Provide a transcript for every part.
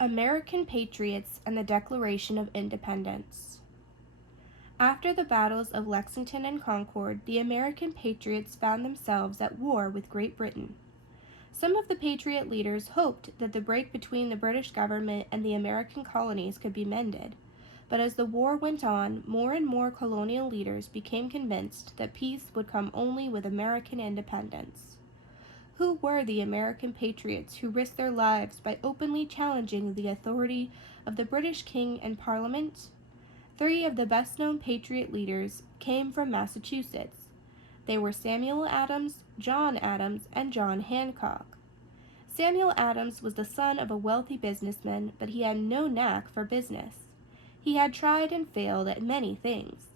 American Patriots and the Declaration of Independence. After the battles of Lexington and Concord, the American Patriots found themselves at war with Great Britain. Some of the Patriot leaders hoped that the break between the British government and the American colonies could be mended, but as the war went on, more and more colonial leaders became convinced that peace would come only with American independence. Who were the American patriots who risked their lives by openly challenging the authority of the British King and Parliament? Three of the best-known patriot leaders came from Massachusetts. They were Samuel Adams, John Adams, and John Hancock. Samuel Adams was the son of a wealthy businessman, but he had no knack for business. He had tried and failed at many things.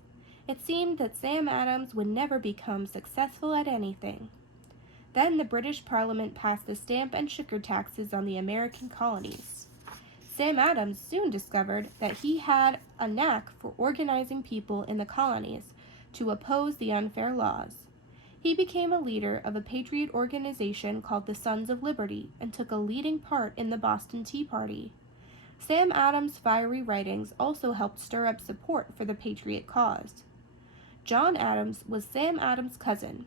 It seemed that Sam Adams would never become successful at anything. Then the British Parliament passed the stamp and sugar taxes on the American colonies. Sam Adams soon discovered that he had a knack for organizing people in the colonies to oppose the unfair laws. He became a leader of a patriot organization called the Sons of Liberty and took a leading part in the Boston Tea Party. Sam Adams' fiery writings also helped stir up support for the patriot cause. John Adams was Sam Adams' cousin.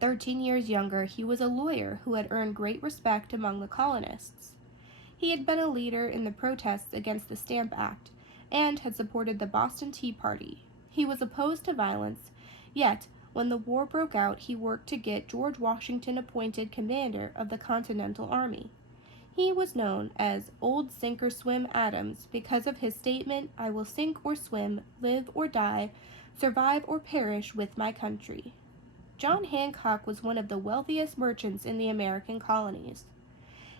13 years younger, he was a lawyer who had earned great respect among the colonists. He had been a leader in the protests against the Stamp Act and had supported the Boston Tea Party. He was opposed to violence, yet when the war broke out, he worked to get George Washington appointed commander of the Continental Army. He was known as Old Sink or Swim Adams because of his statement, "I will sink or swim, live or die, survive or perish with my country." John Hancock was one of the wealthiest merchants in the American colonies.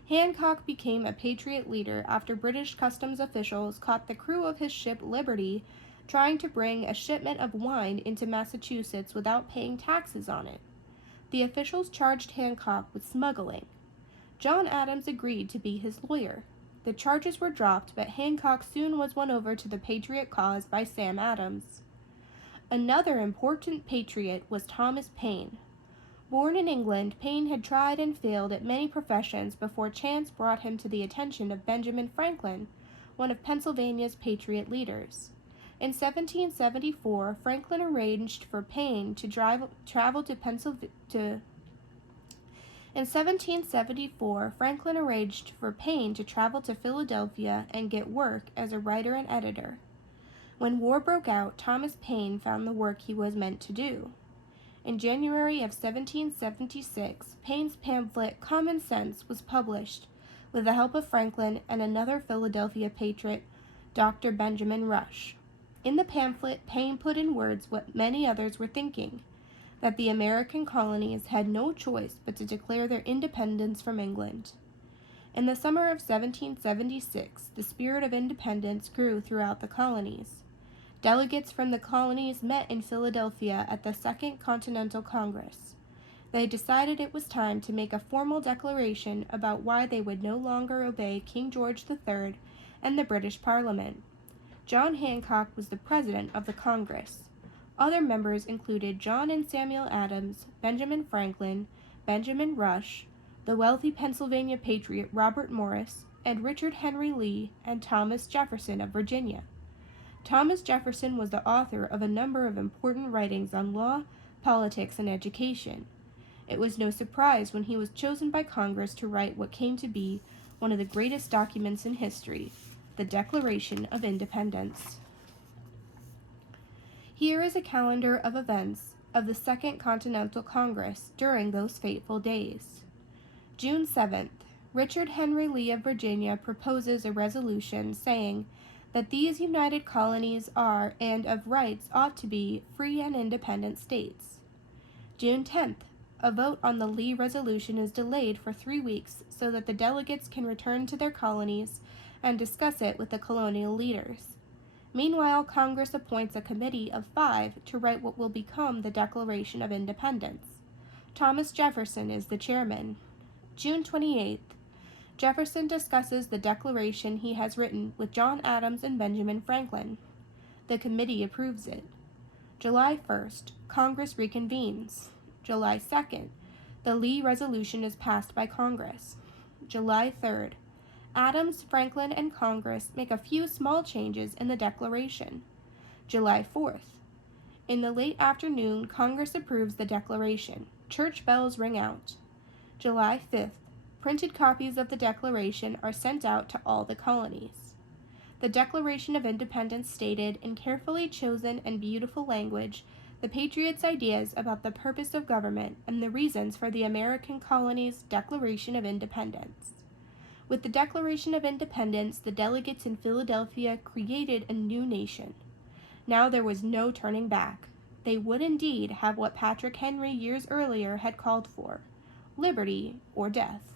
Hancock became a patriot leader after British customs officials caught the crew of his ship Liberty trying to bring a shipment of wine into Massachusetts without paying taxes on it. The officials charged Hancock with smuggling. John Adams agreed to be his lawyer. The charges were dropped, but Hancock soon was won over to the patriot cause by Sam Adams. Another important patriot was Thomas Paine. Born in England, Paine had tried and failed at many professions before chance brought him to the attention of Benjamin Franklin, one of Pennsylvania's patriot leaders. In 1774, Franklin arranged for Paine to travel to Philadelphia and get work as a writer and editor. When war broke out, Thomas Paine found the work he was meant to do. In January of 1776, Paine's pamphlet Common Sense was published with the help of Franklin and another Philadelphia patriot, Dr. Benjamin Rush. In the pamphlet, Paine put in words what many others were thinking, that the American colonies had no choice but to declare their independence from England. In the summer of 1776, the spirit of independence grew throughout the colonies. Delegates from the colonies met in Philadelphia at the Second Continental Congress. They decided it was time to make a formal declaration about why they would no longer obey King George III and the British Parliament. John Hancock was the president of the Congress. Other members included John and Samuel Adams, Benjamin Franklin, Benjamin Rush, the wealthy Pennsylvania patriot Robert Morris, and Richard Henry Lee and Thomas Jefferson of Virginia. Thomas Jefferson was the author of a number of important writings on law, politics, and education. It was no surprise when he was chosen by Congress to write what came to be one of the greatest documents in history, the Declaration of Independence. Here is a calendar of events of the Second Continental Congress during those fateful days. June 7th, Richard Henry Lee of Virginia proposes a resolution saying that these united colonies are, and of rights ought to be, free and independent states. June 10th, a vote on the Lee resolution is delayed for 3 weeks so that the delegates can return to their colonies and discuss it with the colonial leaders. Meanwhile, Congress appoints a committee of 5 to write what will become the Declaration of Independence. Thomas Jefferson is the chairman. June 28th, Jefferson discusses the declaration he has written with John Adams and Benjamin Franklin. The committee approves it. July 1st, Congress reconvenes. July 2nd, the Lee resolution is passed by Congress. July 3rd, Adams, Franklin, and Congress make a few small changes in the Declaration. July 4th. In the late afternoon, Congress approves the Declaration. Church bells ring out. July 5th. Printed copies of the Declaration are sent out to all the colonies. The Declaration of Independence stated, in carefully chosen and beautiful language, the Patriots' ideas about the purpose of government and the reasons for the American colonies' Declaration of Independence. With the Declaration of Independence, the delegates in Philadelphia created a new nation. Now there was no turning back. They would indeed have what Patrick Henry years earlier had called for: liberty or death.